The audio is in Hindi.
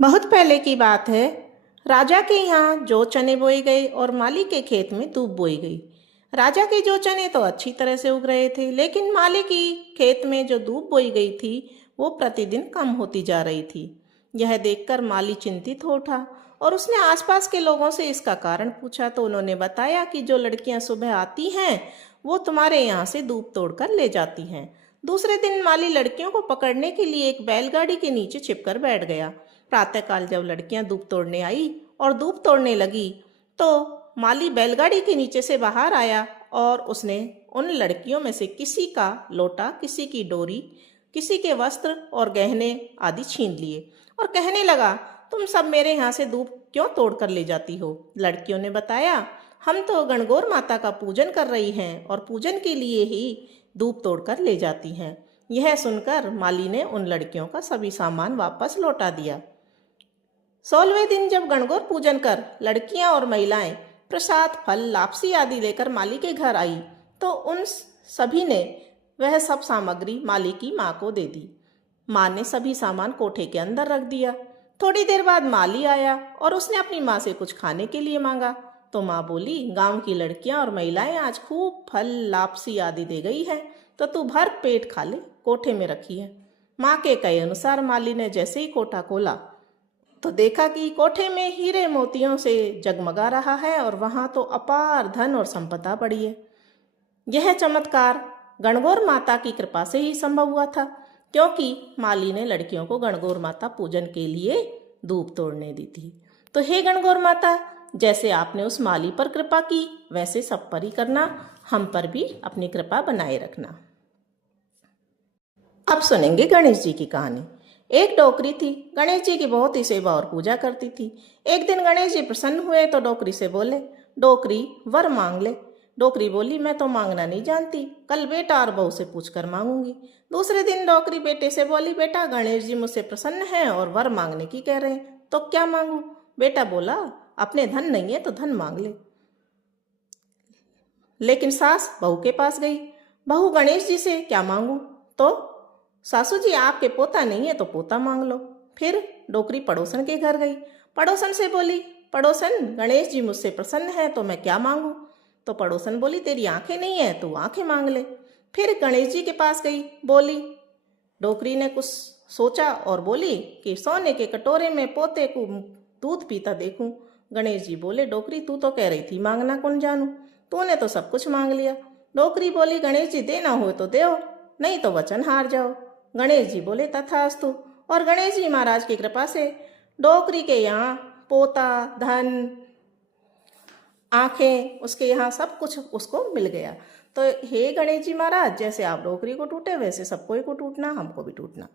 बहुत पहले की बात है। राजा के यहाँ जौ चने बोए गए और माली के खेत में दूब बोई गई। राजा के जौ चने तो अच्छी तरह से उग रहे थे, लेकिन माली की खेत में जो दूब बोई गई थी वो प्रतिदिन कम होती जा रही थी। यह देखकर माली चिंतित हो उठा और उसने आसपास के लोगों से इसका कारण पूछा, तो उन्होंने बताया कि जो लड़कियां सुबह आती हैं वो तुम्हारे यहाँ से दूब तोड़कर ले जाती हैं। दूसरे दिन माली लड़कियों को पकड़ने के लिए एक बैलगाड़ी के नीचे छिपकर बैठ गया। प्रातःकाल जब लड़कियां दूब तोड़ने आई और दूब तोड़ने लगी तो माली बैलगाड़ी के नीचे से बाहर आया और उसने उन लड़कियों में से किसी का लोटा, किसी की डोरी, किसी के वस्त्र और गहने आदि छीन लिए और कहने लगा, तुम सब मेरे यहाँ से दूब क्यों तोड़ कर ले जाती हो? लड़कियों ने बताया, हम तो गणगौर माता का पूजन कर रही हैं और पूजन के लिए ही दूब तोड़कर ले जाती हैं। यह सुनकर माली ने उन लड़कियों का सभी सामान वापस लौटा दिया। 16वें दिन जब गणगौर पूजन कर लड़कियां और महिलाएं प्रसाद, फल, लापसी आदि लेकर माली के घर आई तो उन सभी ने वह सब सामग्री माली की माँ को दे दी। माँ ने सभी सामान कोठे के अंदर रख दिया। थोड़ी देर बाद माली आया और उसने अपनी माँ से कुछ खाने के लिए मांगा तो माँ बोली, गांव की लड़कियां और महिलाएं आज खूब फल, लापसी आदि दे गई है, तो तू भर पेट खा ले, कोठे में रखी है। माँ के कहे अनुसार माली ने जैसे ही कोठा खोला तो देखा कि कोठे में हीरे मोतियों से जगमगा रहा है और वहां तो अपार धन और संपदा पड़ी है। यह चमत्कार गणगौर माता की कृपा से ही संभव हुआ था, क्योंकि माली ने लड़कियों को गणगौर माता पूजन के लिए दूब तोड़ने दी थी। तो हे गणगौर माता, जैसे आपने उस माली पर कृपा की वैसे सब पर ही करना, हम पर भी अपनी कृपा बनाए रखना। अब सुनेंगे गणेश जी की कहानी। एक डोकरी थी, गणेश जी की बहुत ही सेवा और पूजा करती थी। एक दिन गणेश जी प्रसन्न हुए तो डोकरी से बोले, डोकरी वर मांग ले। डोकरी बोली, मैं तो मांगना नहीं जानती, कल बेटा और बहू से पूछकर मांगूंगी। दूसरे दिन डोकरी बेटे से बोली, बेटा गणेश जी मुझसे प्रसन्न हैं और वर मांगने की कह रहे हैं, तो क्या मांगू? बेटा बोला, अपने धन नहीं है तो धन मांग ले। लेकिन सास बहू के पास गई, बहू गणेश जी से क्या मांगू? तो सासू जी, आपके पोता नहीं है तो पोता मांग लो। फिर डोकरी पड़ोसन के घर गई, पड़ोसन से बोली, पड़ोसन गणेश जी मुझसे प्रसन्न है तो मैं क्या मांगू? तो पड़ोसन बोली, तेरी आंखें नहीं है तू आंखें मांग ले। फिर गणेश जी के पास गई, बोली, डोकरी ने कुछ सोचा और बोली कि सोने के कटोरे में पोते को दूध पीता देखूं। गणेश जी बोले, डोकरी तू तो कह रही थी मांगना कौन जानू, तूने तो सब कुछ मांग लिया। डोकरी बोली, गणेश जी देना हो तो दो, नहीं तो वचन हार जाओ। गणेश जी बोले, तथास्तु। और गणेश जी महाराज की कृपा से डोकरी के यहाँ पोता, धन, आंखें, उसके यहाँ सब कुछ उसको मिल गया। तो हे गणेश जी महाराज, जैसे आप डोकरी को टूटे वैसे सबको ही को टूटना, हमको भी टूटना।